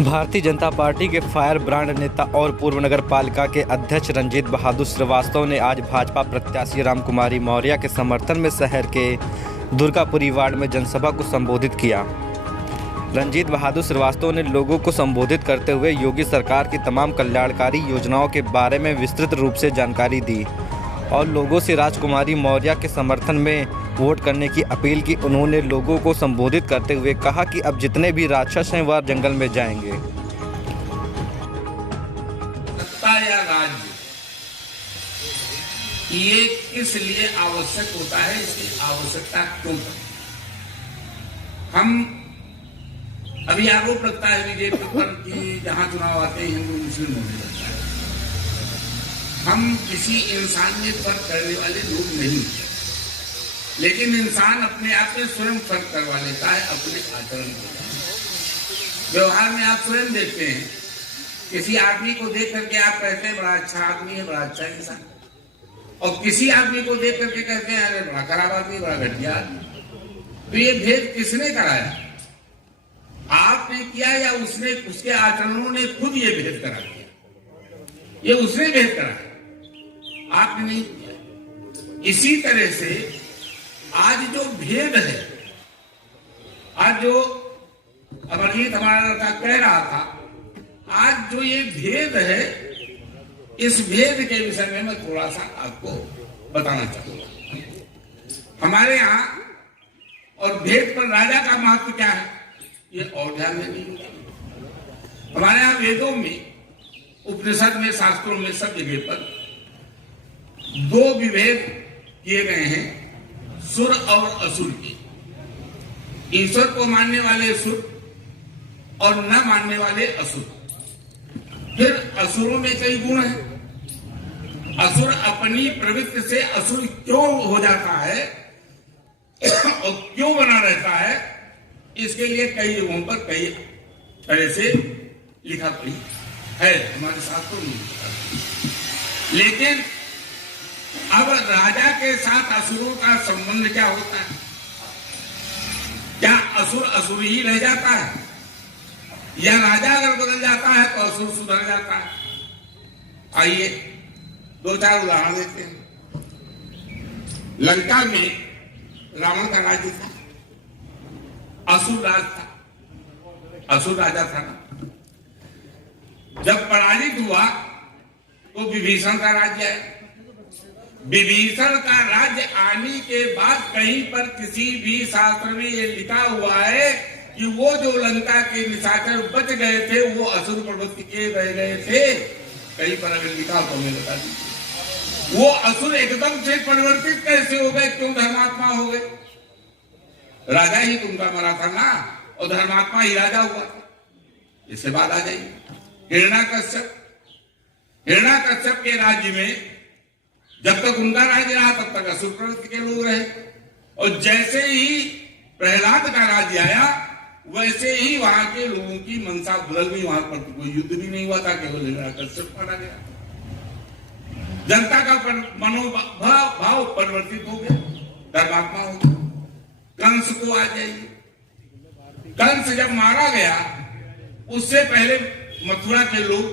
Bharatiya Janata party के fire brand नेता और पूर्व नगर पालिका के अध्यक्ष रंजीत बहादुर श्रीवास्तव ने आज भाजपा प्रत्याशी रामकुमारी मौर्य के समर्थन में शहर के दुर्गापुरी वार्ड में जनसभा को संबोधित किया। रंजीत बहादुर श्रीवास्तव ने लोगों को संबोधित करते हुए योगी सरकार की तमाम कल्याणकारी योजनाओं के बारे में विस्तृत रूप से जानकारी दी और लोगों से राजकुमारी मौर्य के समर्थन में वोट करने की अपील की। उन्होंने लोगों को संबोधित करते हुए कहा कि अब जितने भी राक्षस हैं वह जंगल में जाएंगे। सत्ता या राज्य ये किस लिए आवश्यक होता है, इसकी आवश्यकता क्यों है? हम अभी आरोप लगता है बीजेपी पर कि जहां चुनाव आते हैं हिंदू मुस्लिम होने लगता है। हम किसी इंसानियत पर करने वाले लोग नहीं, लेकिन इंसान अपने आप में स्वयं फर्क करवा लेता है अपने आचरण को। व्यवहार में आप स्वयं देखते हैं, किसी आदमी को देख करके आप कहते हैं बड़ा अच्छा आदमी है, बड़ा अच्छा इंसान, और किसी आदमी को देख करके कहते हैं अरे बड़ा खराब आदमी, बड़ा घटिया आदमी। तो ये भेद किसने कराया? आपने किया या उसने? उसके आचरणों ने खुद ये भेद करा दिया। ये उसने भेद कराया, आपने नहीं किया। इसी तरह से आज जो भेद है, आज जो अमरजीत हमारा लड़का कह रहा था, आज जो ये भेद है, इस भेद के विषय में मैं थोड़ा सा आपको बताना चाहूंगा। हमारे यहां और भेद पर राजा का महत्व क्या है ये और ध्यान में नहीं होता। हमारे यहां वेदों में, उपनिषद में, शास्त्रों में सब जगह पर दो विभेद किए गए हैं, सुर और असुर की। ईश्वर को मानने वाले सुर और न मानने वाले असुर। फिर असुरों में कई गुण हैं। असुर अपनी प्रवृत्ति से असुर क्यों हो जाता है और क्यों बना रहता है, इसके लिए कई जगहों पर कई तरह से लिखा पड़ी है, हमारे साथ तो नहीं। लेकिन अब राजा के साथ असुरों का संबंध क्या होता है? क्या असुर असुर ही रह जाता है, या राजा अगर बदल जाता है तो असुर सुधर जाता है? आइए दो चार उदाहरण देते हैं। लंका में रावण का राज्य था, असुर राज था, असुर राजा था। जब पराजित हुआ तो विभीषण का राज्य आया। विभीषण का राज्य आने के बाद कहीं पर किसी भी शास्त्र में ये लिखा हुआ है कि वो जो लंका के निशाचर बच गए थे वो असुर प्रवृत्ति के रह गए थे? कहीं पर अगर लिखा तो हमें बता दीजिए। वो असुर एकदम से परिवर्तित कैसे हो गए, क्यों धर्मात्मा हो गए? राजा ही तो उनका मरा था ना, और धर्मात्मा ही राजा हुआ था। इसके बाद आ जाइए हिरण्याकश्यप। हिरण्याकश्यप के राज्य में जब तक उनका राज्य रहा तब तक असुर प्रवृत्ति के लोग रहे, और जैसे ही प्रहलाद का राज्य आया वैसे ही वहां के लोगों की मनसा बदल गई। वहां पर तो कोई युद्ध भी नहीं हुआ था, केवल हिरण्याकश्यप मारा गया। जनता का मनोभाव परिवर्तित हो गया, धर्मात्मा हो गया। कंस को आ जाइए। कंस जब मारा गया उससे पहले मथुरा के लोग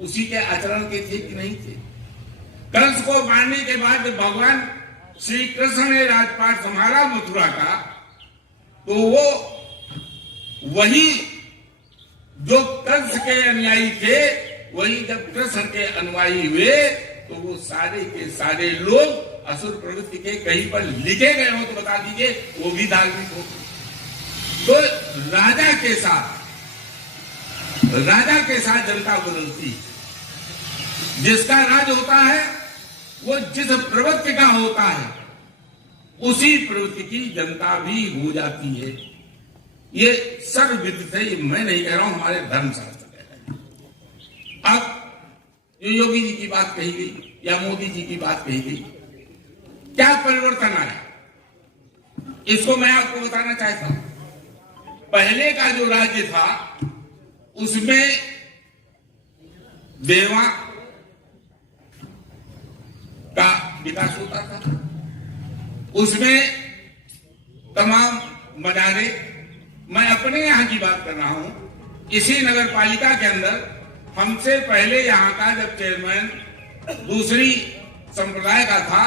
उसी के आचरण के थे कि नहीं थे? कंस को मारने के बाद जब भगवान श्री कृष्ण ने राजपाट संभाला मथुरा का, तो वो वही जो कंस के अनुयायी थे, वही जब कृष्ण के अनुयायी हुए तो वो सारे के सारे लोग असुर प्रवृत्ति के कहीं पर लिखे गए हो तो बता दीजिए, वो भी धार्मिक हो। तो राजा के साथ जनता बदलती। जिसका राज होता है वो जिस प्रवृत्ति का होता है उसी प्रवृत्ति की जनता भी हो जाती है। ये सर्वविदित है, ये मैं नहीं कह रहा हूं, हमारे धर्मशास्त्र कह रहे हैं। अब योगी जी की बात कही गई या मोदी जी की बात कही गई, क्या परिवर्तन आया इसको मैं आपको बताना चाहता हूं। पहले का जो राज्य था उसमें देवा का विकास होता था, उसमें तमाम मजारे, मैं अपने यहां की बात कर रहा हूं, इसी नगर पालिका के अंदर हमसे पहले यहाँ का जब चेयरमैन दूसरी संप्रदाय का था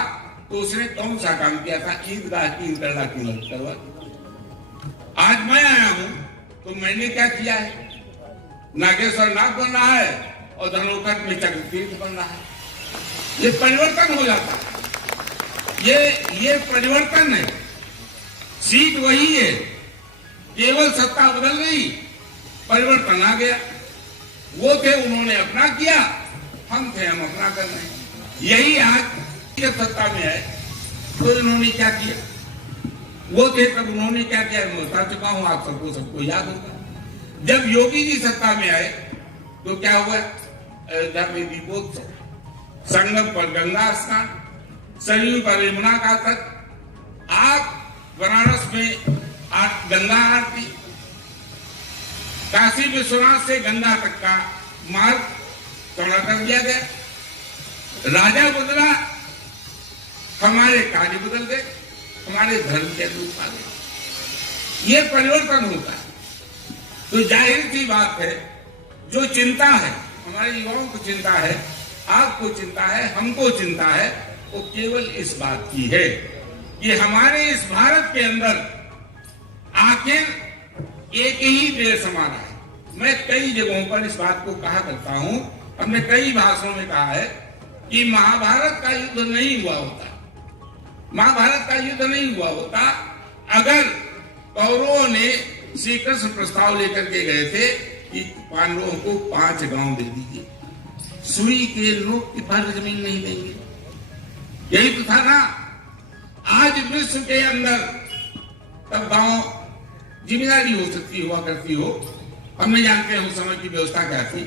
तो उसने कौन सा काम किया था? ईदगाह की इंटरलॉकिंग करवा। आज मैं आया हूं तो मैंने क्या किया है? नागेश्वर नाथ बन रहा है और धनोकट में चक्रतीर्थ बन रहा है। ये परिवर्तन हो जाता है। ये परिवर्तन है। सीट वही है, केवल सत्ता बदल गई, परिवर्तन आ गया। वो थे, उन्होंने अपना किया, हम थे, हम अपना कर रहे हैं। यही आज जब सत्ता में है तो इन्होंने क्या किया? वो थे तब उन्होंने क्या किया? मैं बता चुका हूं, आप सबको याद होगा। जब योगी जी सत्ता में आए तो क्या हुआ? अयोध्या में दीपोत्सव, संगम पर गंगा स्नान, सरयू पर यमुना का तट, आप बनारस में गंगा आरती, काशी विश्वनाथ से गंगा तक का मार्ग चौड़ा कर दिया गया। राजा बदला, हमारे कार्य बदल गए, हमारे धर्म के अनुरूप आ गए। ये परिवर्तन होता है। तो जाहिर सी बात है, जो चिंता है, हमारे युवाओं को चिंता है, आपको चिंता है, हमको चिंता है, वो केवल इस बात की है कि हमारे इस भारत के अंदर आखिर एक ही देश हमारा है। मैं कई जगहों पर इस बात को कहा करता हूं, हमने कई भाषणों में कहा है कि महाभारत का युद्ध नहीं हुआ होता, महाभारत का युद्ध नहीं हुआ होता अगर कौरवों ने श्री कृष्ण प्रस्ताव लेकर के गए थे कि पांडवों को 5 गांव दे दीजिए, सुई के लोग की पर जमीन नहीं देंगे। यही तो था ना। आज विश्व के अंदर तब गांव जिम्मेदारी हो सकती हुआ करती हो, हम नहीं जानते हैं उस समय की व्यवस्था क्या थी,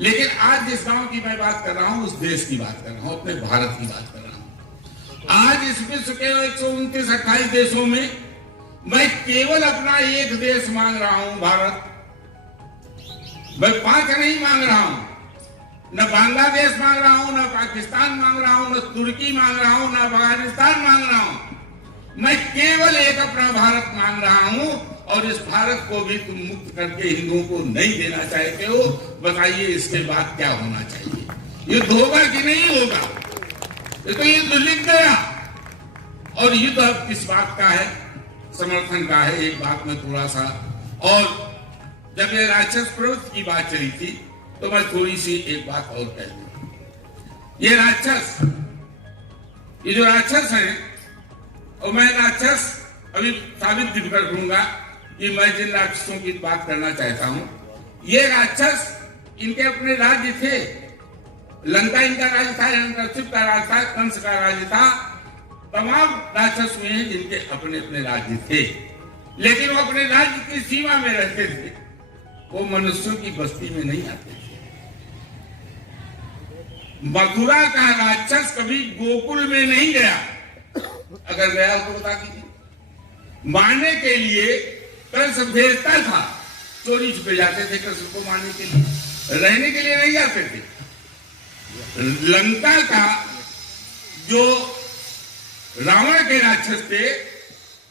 लेकिन आज जिस गांव की मैं बात कर रहा हूं, उस देश की बात कर रहा हूं, अपने भारत की बात कर रहा हूं। आज इस विश्व के 129-28 देशों में मैं केवल अपना एक देश मांग रहा हूं, भारत। मैं 5 नहीं मांग रहा हूं, न बांग्लादेश मांग रहा हूं, न पाकिस्तान मांग रहा हूं, न तुर्की मांग रहा हूं, न अफगानिस्तान मांग रहा हूं। मैं केवल एक अपना भारत मांग रहा हूं, और इस भारत को भी तुम मुक्त करके हिंदुओं को नहीं देना चाहते हो। बताइए इसके बाद क्या होना चाहिए? युद्ध होगा कि नहीं होगा? ये तो युद्ध लिख गया। और युद्ध अब किस बात का है? समर्थन का है। एक बात में थोड़ा सा, और जब ये राक्षस प्रवृत्ति की बात चली थी तो मैं थोड़ी सी एक बात और कह दूं। ये राक्षस, ये जो राक्षस है, और मैं राक्षस अभी साबित भी कर दूंगा कि मैं जिन राक्षसों की बात करना चाहता हूं, ये राक्षस इनके अपने राज्य थे। लंका इनका राज्य था, हिरण्यकशिप का राज्य था, कंस का राज्य था। तमाम राक्षस हुए हैं जिनके अपने अपने राज्य थे, लेकिन वो अपने राज्य की सीमा में रहते थे, वो मनुष्यों की बस्ती में नहीं आते थे। मथुरा का राक्षस कभी गोकुल में नहीं गया, अगर गया तो बता दीजिए। मारने के लिए कृष्ण भेजता था, चोरी छुपे जाते थे कृष्ण को मारने के लिए, रहने के लिए नहीं जाते थे। लंका का जो रावण के राक्षस थे,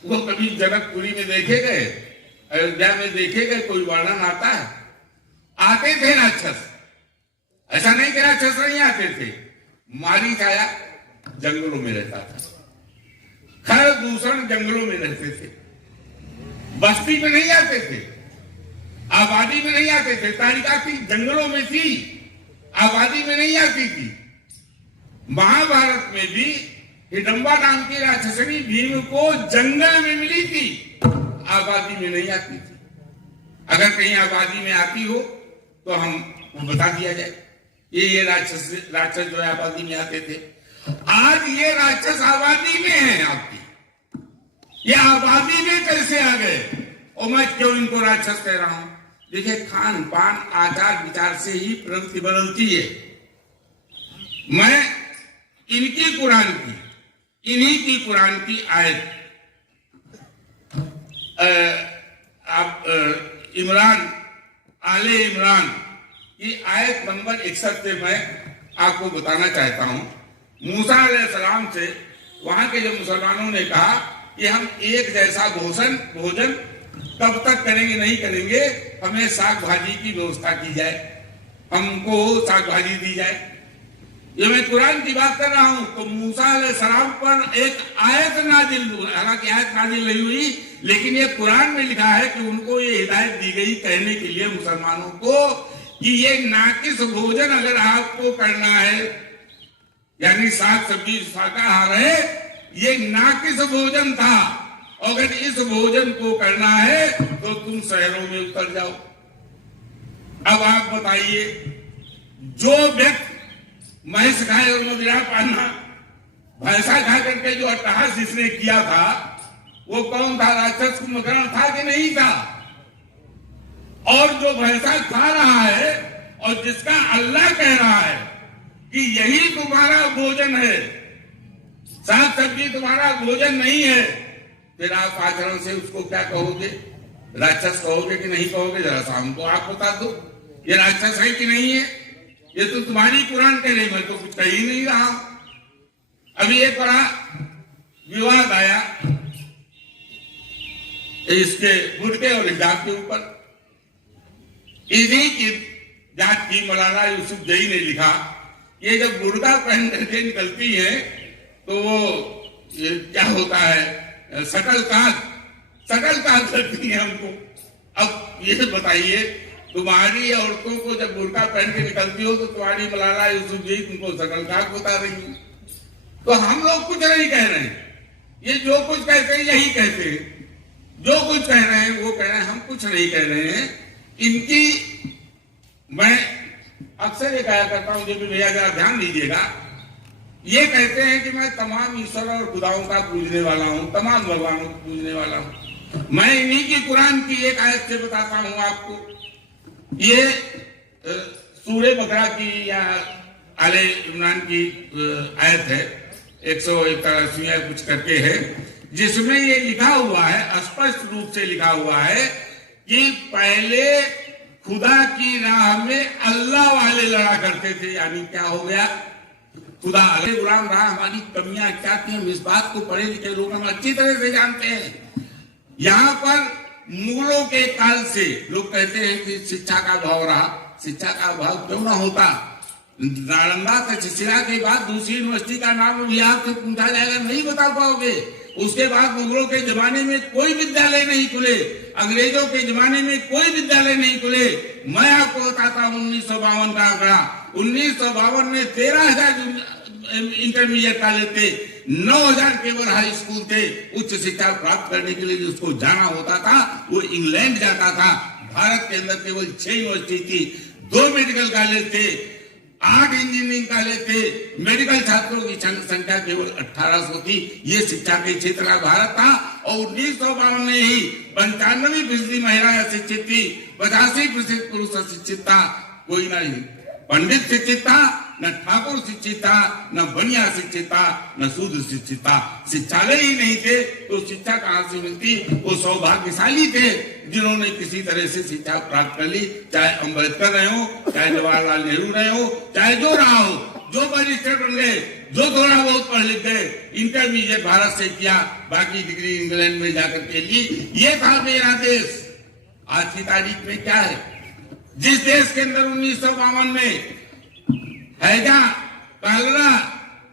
वो कभी जनकपुरी में देखे गए, अयोध्या में देखे गए, कोई वर्णन आता है? आते थे राक्षस, ऐसा नहीं कि राक्षस नहीं आते थे। मारीच आया, जंगलों में रहता था, खर दूषण जंगलों में रहते थे, बस्ती में नहीं आते थे, आबादी में नहीं आते थे। तारिका थी, जंगलों में थी, आबादी में नहीं आती थी। महाभारत में भी हिडंबा नाम की राक्षसनी भीम को जंगल में मिली थी, आबादी में नहीं आती थी। अगर कहीं आबादी में आती हो तो हम बता दिया जाए, ये राक्षस जो है आबादी में आते थे। आज ये राक्षस आबादी में है आपकी, ये आबादी में कैसे आ गए? और मैं क्यों इनको राक्षस कह रहा हूं? देखिए, खान पान आचार विचार से ही प्रवृत्ति बदलती है। मैं इनकी कुरान की, इन्हीं की कुरान की आयत, आप इमरान, आले इमरान की आयत नंबर 61 से मैं आपको बताना चाहता हूं। मूसा अलैहिस्सलाम से वहां के जो मुसलमानों ने कहा कि हम एक जैसा भोजन कब तक करेंगे? नहीं करेंगे। हमें साग भाजी की व्यवस्था की जाए, हमको साग भाजी दी जाए। ये मैं कुरान की बात कर रहा हूं। तो मूसा अलैहिस्सलाम पर एक आयत नाजिल, हालांकि आयत नाजिल नहीं हुई, लेकिन ये कुरान में लिखा है कि उनको ये हिदायत दी गई कहने के लिए मुसलमानों को कि ये नाकिस भोजन अगर आपको करना है, यानी साग सब्जी शाकाहार है, ये नाकिस भोजन था। अगर इस भोजन को करना है तो तुम शहरों में उतर जाओ। अब आप बताइए, जो व्यक्ति महिष खाए और मदिरा पाना, भैंसा खा करके जो अट्टहास जिसने किया था, वो कौन था? राक्षस कुंभकर्ण था कि नहीं था? और जो भैंसा खा रहा है और जिसका अल्लाह कह रहा है कि यही तुम्हारा भोजन है, साग सब्जी तुम्हारा भोजन नहीं है, फिर आप आचरण से उसको क्या कहोगे? राक्षस कहोगे कि नहीं कहोगे? जरा सा हमको आप बता दो, ये राक्षस है कि नहीं है? ये तो तुम्हारी कुरान कह रही, मैं तो कुछ कह ही नहीं रहा। अभी एक बड़ा विवाद आया इसके गुर्दे और हिजाब के ऊपर। इन्हीं की जात की मौलाना यूसुफजई ने लिखा, ये जब बुर्का पहन करके निकलती है तो वो क्या होता है, सकल काज लगती है हमको। अब ये बताइए, तुम्हारी औरतों को जब बुर्का पहन के निकलती हो तो तुम्हारी मौलाना यूसुफजई तुमको सकल काज बता रही है। तो हम लोग कुछ नहीं कह रहे हैं, ये जो कुछ कहते हैं यही कहते हैं, जो कुछ कह रहे हैं वो कह रहे हैं, हम कुछ नहीं कह रहे हैं। इनकी मैं अक्सर ये कहा करता हूं, जो भी भैया जरा ध्यान दीजिएगा, ये कहते हैं कि मैं तमाम ईश्वर और खुदाओं का पूजने वाला हूं, तमाम भगवानों को पूजने वाला हूं। मैं इन्हीं की कुरान की एक आयत से बताता हूं आपको। ये सूरे बकरा की या आले इमरान की आयत है, 181 कुछ करके है, जिसमें ये लिखा हुआ है, स्पष्ट रूप से लिखा हुआ है कि पहले खुदा की राह में अल्लाह वाले लड़ा करते थे। यानी क्या हो गया, खुदा गुलाम रहा, हमारी कमियां क्या थी, हम इस बात को पढ़े लिखे लोग हम अच्छी तरह से जानते हैं। यहाँ पर मुगलों के काल से लोग कहते हैं कि शिक्षा का अभाव रहा। शिक्षा का अभाव क्यों ना होता? नालंदा तक्षशिला के बाद दूसरी यूनिवर्सिटी का नाम भी आपसे पूछा जाएगा, नहीं बता पाओगे। उसके बाद मुगलों के जमाने में कोई विद्यालय नहीं खुले, अंग्रेजों के जमाने में कोई विद्यालय नहीं खुले। मैं आपको बताता हूँ 1952 का आंकड़ा, 1952 में 13,000 इंटरमीडिएट कॉलेज थे, 9,000 केवल हाई स्कूल थे। उच्च शिक्षा प्राप्त करने के लिए जिसको जाना होता था वो इंग्लैंड जाता था। भारत के अंदर केवल 6 यूनिवर्सिटी थी, 2 मेडिकल कॉलेज थे, 8 इंजीनियरिंग कॉलेज थे, मेडिकल छात्रों की संख्या केवल 1800 थी। ये शिक्षा के क्षेत्र का भारत था। और 1952 में ही 95% महिलाएं शिक्षित थी, 85% पुरुष शिक्षित था। कोई नहीं पंडित शिक्षित था, न ठाकुर शिक्षित था, न बनिया शिक्षित था, न शूद्र शिक्षित था। शिक्षालय ही नहीं थे तो शिक्षा कहां से मिलती? वो सौभाग्यशाली थे जिन्होंने किसी तरह से शिक्षा प्राप्त कर ली, चाहे अम्बेडकर रहे हो, चाहे जवाहरलाल नेहरू रहे हो, चाहे जो रहा हो, जो बैरिस्टर बन गए, जो थोड़ा बहुत पढ़ लिख गए, इंटरमीडिएट भारत से किया, बाकी डिग्री इंग्लैंड में जाकर के लिए। ये था मेरा देश। आज की तारीख में क्या है? जिस देश के अंदर 1952 में हैजा, कलरा,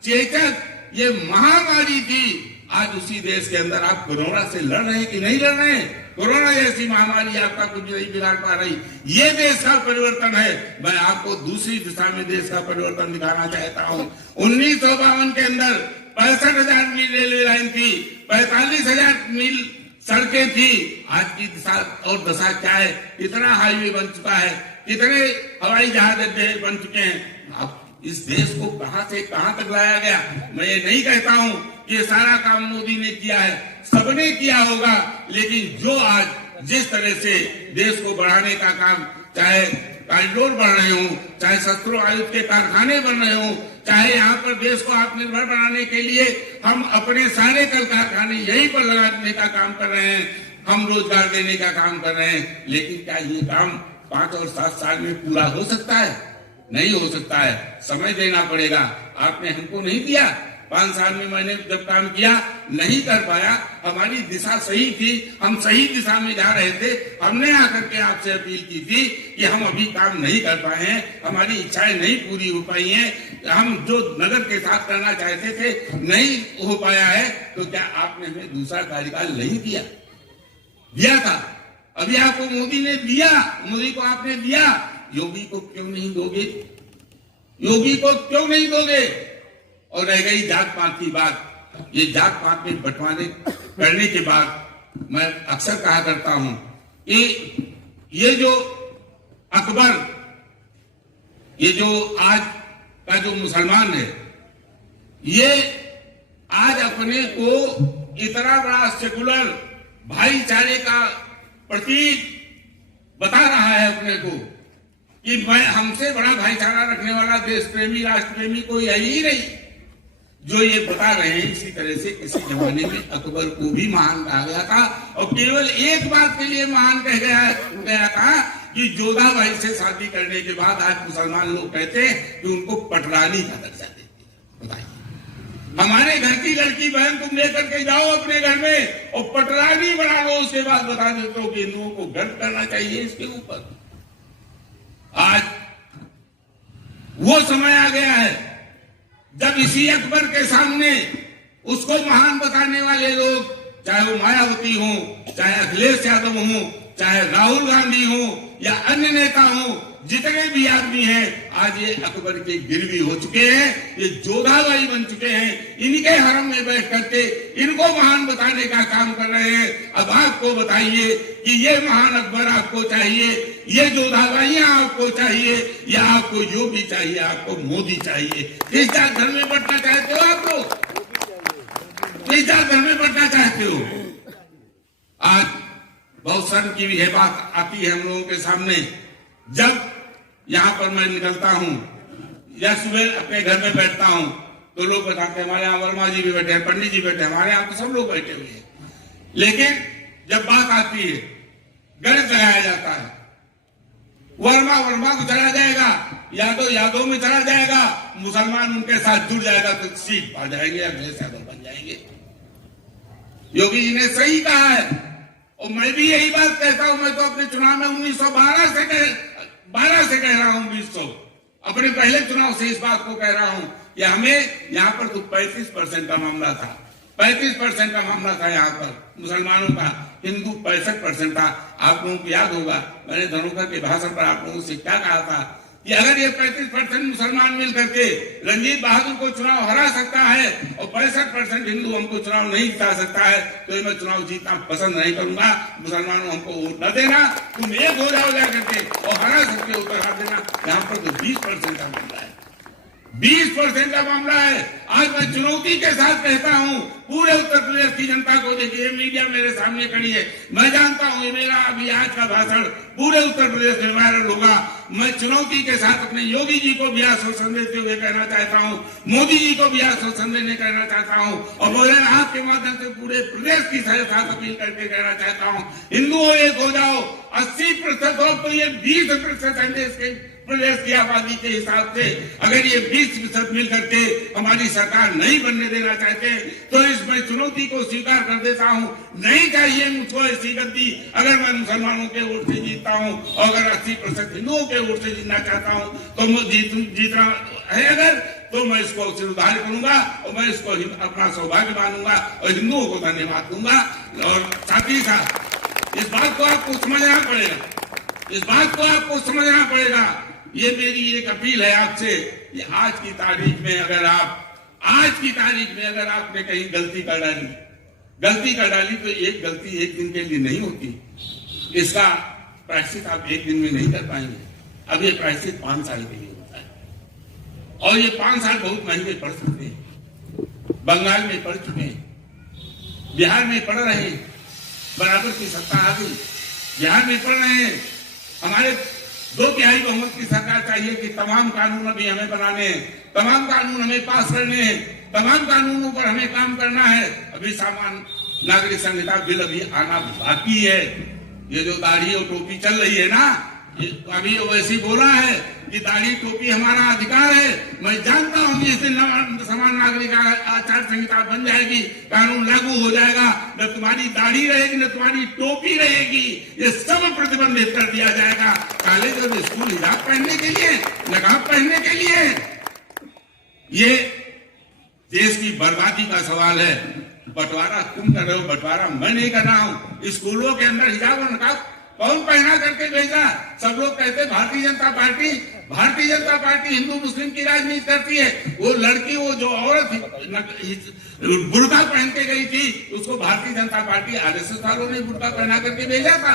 चेचक ये महामारी थी, आज उसी देश के अंदर आप कोरोना से लड़ रहे हैं कि नहीं लड़ रहे हैं? कोरोना जैसी महामारी आपका कुछ नहीं बिगाड़ पा रही। ये देश का परिवर्तन है। मैं आपको दूसरी दिशा में देश का परिवर्तन दिखाना चाहता हूँ। 1952 के अंदर 65,000 मील रेलवे लाइन थी, 45,000 मील सड़कें थी। आज की दिशा और दशा क्या है? कितना हाईवे बन चुका है, कितने हवाई जहाज अड्डे बन चुके हैं। अब इस देश को कहां से कहां तक लाया गया? मैं ये नहीं कहता हूं कि ये सारा काम मोदी ने किया है, सबने किया होगा, लेकिन जो आज जिस तरह से देश को बढ़ाने का काम, चाहे कॉरिडोर बढ़ रहे हो, चाहे शस्त्रों आयुध के कारखाने बन रहे हो, चाहे यहाँ पर देश को आत्मनिर्भर बनाने के लिए हम अपने सारे कल कारखाने यहीं पर लगाने का काम कर रहे हैं, हम रोजगार देने का काम कर रहे हैं। लेकिन क्या ये काम 5 और 7 साल में पूरा हो सकता है? नहीं हो सकता है। समय देना पड़ेगा। आपने हमको नहीं दिया 5 साल में मैंने जब काम किया नहीं कर पाया, हमारी दिशा सही थी, हम सही दिशा में जा रहे थे, हमने आकर के आपसे अपील की थी कि हम अभी काम नहीं कर पाए हैं, हमारी इच्छाएं नहीं पूरी हो पाई हैं, हम जो नगर के साथ करना चाहते थे नहीं हो पाया है, तो क्या आपने हमें दूसरा कार्यकाल नहीं दिया था? अभी आपको मोदी ने दिया, मोदी को आपने दिया, योगी को क्यों नहीं दोगे? योगी को क्यों नहीं दोगे? और रह गई जात पात की बात, ये जात पात में बंटवारे करने के बाद मैं अक्सर कहा करता हूं कि ये जो अकबर, ये जो आज का जो मुसलमान है, ये आज अपने को इतना बड़ा सेकुलर भाईचारे का प्रतीक बता रहा है अपने को कि मैं हमसे बड़ा भाईचारा रखने वाला देश प्रेमी राष्ट्र प्रेमी कोई है ही नहीं। जो ये बता रहे हैं, इसी तरह से किसी जमाने में अकबर को भी महान कहा गया था और केवल एक बात के लिए महान कह गया था कि जोधाबाई से शादी करने के बाद आज मुसलमान लोग कहते हैं कि उनको पटरानी का दर्जा देते हैं। बताइए, हमारे घर की लड़की बहन तुम लेकर के जाओ अपने घर में और पटरानी बना लो, उसके बाद बता देते हो कि हिंदुओं को गर्व करना चाहिए इसके ऊपर। आज वो समय आ गया है जब इसी अकबर के सामने उसको महान बताने वाले लोग, चाहे वो मायावती हो, चाहे अखिलेश यादव हो, चाहे राहुल गांधी हो या अन्य नेता हो, जितने भी आदमी हैं, आज ये अकबर के गिरवी हो चुके हैं, ये जोधाबाई बन चुके हैं, इनके हरम में बैठ करके इनको महान बताने का काम कर रहे हैं। अब आपको बताइए कि ये महान अकबर आपको चाहिए, ये जोधाबाइयां आपको चाहिए, या आपको योगी चाहिए, आपको मोदी चाहिए? किस जात धर्म में बढ़ना चाहते हो आप लोग? किस जात धर्म में बढ़ना चाहते हो? आज बहुत शर्म की भी है बात आती है हम लोगों के सामने, जब यहां पर मैं निकलता हूं या सुबह अपने घर में बैठता हूं तो लोग बताते हैं हमारे यहाँ वर्मा जी भी बैठे हैं, पंडित जी बैठे हैं, हमारे यहाँ तो सब लोग बैठे हुए हैं, लेकिन जब बात आती है गणित लगाया जाता है, वर्मा को चला जाएगा, यादव में चला जाएगा, मुसलमान उनके साथ जुड़ जाएगा तो सीट पा जाएंगे, अखिलेश यादव बन जाएंगे। योगी जी ने सही कहा है और मैं भी यही बात कहता हूं। मैं तो अपने चुनाव में 1912 से कह रहा हूं, 1900 अपने पहले चुनाव से इस बात को कह रहा हूं कि हमें यहाँ पर तो 35% का मामला था, 35% का मामला था यहाँ पर मुसलमानों का, हिंदू 65% था। आप लोगों को याद होगा मैंने धनोकर के भाषण पर आप लोगों से क्या कहा था कि अगर ये 35% मुसलमान मिल करके रंजीत बहादुर को चुनाव हरा सकता है और 65% हिंदू हमको चुनाव नहीं जिता सकता है, तो मैं चुनाव जीतना पसंद नहीं करूंगा। मुसलमानों हमको वोट न देना, तुम एक हो जाओ जा करके और हरा सकते हो तो हरा देना। यहाँ पर तो 20% का मामला है, 20% का मामला है। आज मैं चुनौती के साथ कहता हूं पूरे उत्तर प्रदेश की जनता को, देखिए मीडिया मेरे सामने खड़ी है, मैं जानता हूं ये मेरा अभी आज का भाषण पूरे उत्तर प्रदेश में वायरल होगा। मैं चुनौती के साथ अपने योगी जी को भी आश्वासन देते हुए कहना चाहता हूं, मोदी जी को भी आश्वासन देने कहना चाहता हूं और बोले आपके माध्यम से पूरे प्रदेश की साथ अपील करके कहना चाहता हूं, हिंदुओं एक हो जाओ। 80% हो तो ये 20% है देश के प्रदेश की आबादी के हिसाब से। अगर ये 20% मिल करके हमारी सरकार नहीं बनने देना चाहते तो इसमें चुनौती को स्वीकार कर देता हूं। नहीं चाहिए मुझको ऐसी गद्दी। अगर मैं मुसलमानों के वोट से जीतता हूं और अगर 80% हिंदुओं के वोट से जीतना चाहता हूं तो मैं जीतना है अगर, तो मैं इसको सुधार करूंगा और मैं इसको अपना सौभाग्य मानूंगा और हिंदुओं को धन्यवाद दूंगा। और साथ ही साथ इस बात को आपको समझना पड़ेगा, इस बात को आपको समझना पड़ेगा। ये मेरी एक अपील है आपसे कि आज की तारीख में अगर आपने कहीं गलती कर डाली तो एक गलती एक दिन के लिए नहीं होती, इसका प्रायश्चित आप एक दिन में नहीं कर पाएंगे। अब ये प्रायश्चित 5 साल के लिए होता है और ये 5 साल बहुत महंगे पड़ सकते हैं। बंगाल में पड़ चुके हैं, बिहार में पड़ रहे हैं, बराबर की सत्ता आ गई, बिहार में पड़ रहे हैं। हमारे 2/3 बहुमत की सरकार चाहिए कि तमाम कानून अभी हमें बनाने हैं, तमाम कानून हमें पास करने हैं, तमाम कानूनों पर हमें काम करना है। अभी सामान्य नागरिक संहिता बिल अभी आना बाकी है। ये जो दाढ़ी और टोपी चल रही है ना, अभी वैसे बोला है कि दाढ़ी टोपी हमारा अधिकार है। मैं जानता हूं कि इस दिन समान नागरिक आचार संहिता बन जाएगी, कानून लागू हो जाएगा, न तुम्हारी दाढ़ी रहेगी न तुम्हारी टोपी रहेगी, ये सब प्रतिबंधित कर दिया जाएगा। कॉलेज और स्कूल हिजाब पहनने के लिए, नकाब पहनने के लिए, ये देश की बर्बादी का सवाल है। बंटवारा तुम कर रहे हो, बंटवारा मैं नहीं कर रहा हूं। स्कूलों के अंदर हिजाब और नकाब कौन पहना करके भेजा? सब लोग कहते भारतीय जनता पार्टी हिंदू मुस्लिम की राजनीति करती है। वो लड़की, वो जो औरत बुर्का पहन के गई थी, उसको भारतीय जनता पार्टी आरएसएस वालों ने बुर्का पहना करके भेजा था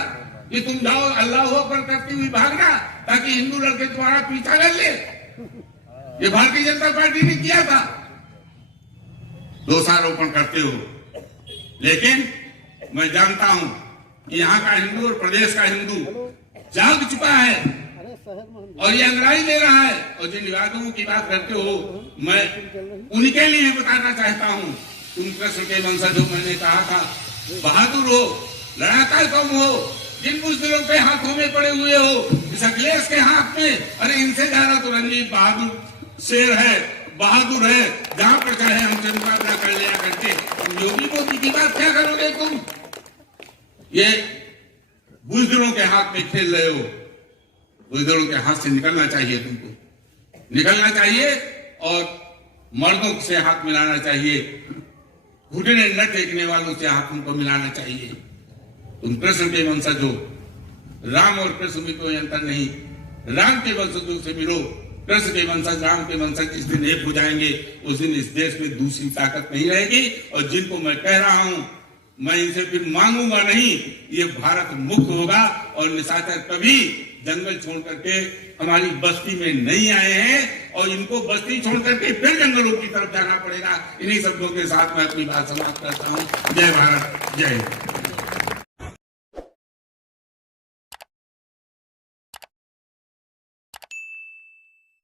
कि तुम जाओ अल्लाह अकबर करती हुई भागना, ताकि हिंदू लड़के तुम्हारा पीछा कर ले। ये भारतीय जनता पार्टी ने किया था। दोषारोपण करते हो, लेकिन मैं जानता हूं कि यहाँ का हिंदू और प्रदेश का हिंदू जाग चुका है और ये अंग्राई ले रहा है। और जिन विवादों की बात करते हो, मैं उन्हीं के लिए बताना चाहता हूँ, तुम कृष्ण के वंशज हो, मैंने कहा था, बहादुर हो, लड़ाका कम हो, जिन बुजदिलों के हाथों में पड़े हुए हो, इस अखिलेश के हाथ में, अरे इनसे ज्यादा तो रंजीत बहादुर शेर है, बहादुर है, जहां पर चाहे हमसे मुकाबला कर लिया करके। योगी मोदी की बात क्या करोगे तुम? ये बुजदिलों के हाथ में खेल रहे हो। बुजदिलों के हाथ से निकलना चाहिए, तुमको निकलना चाहिए और मर्दों से हाथ मिलाना चाहिए। घुटने न टेकने वालों से हाथ तुमको मिलाना चाहिए। तुम कृष्ण के वंशज हो, राम और कृष्ण में कोई अंतर नहीं। राम के वंशजों से मिलो, कृष्ण के वंशज, राम के वंशज इस दिन एक हो जाएंगे। उस दिन इस देश में दूसरी ताकत नहीं रहेगी। और जिनको मैं कह रहा हूं, मैं इनसे फिर मांगूंगा नहीं, ये भारत मुक्त होगा। और निशाचर कभी जंगल छोड़ करके हमारी बस्ती में नहीं आए हैं और इनको बस्ती छोड़ करके फिर जंगलों की तरफ जाना पड़ेगा। इन्हीं शब्दों के साथ मैं अपनी बात समाप्त करता हूं। जय भारत, जय हिंद।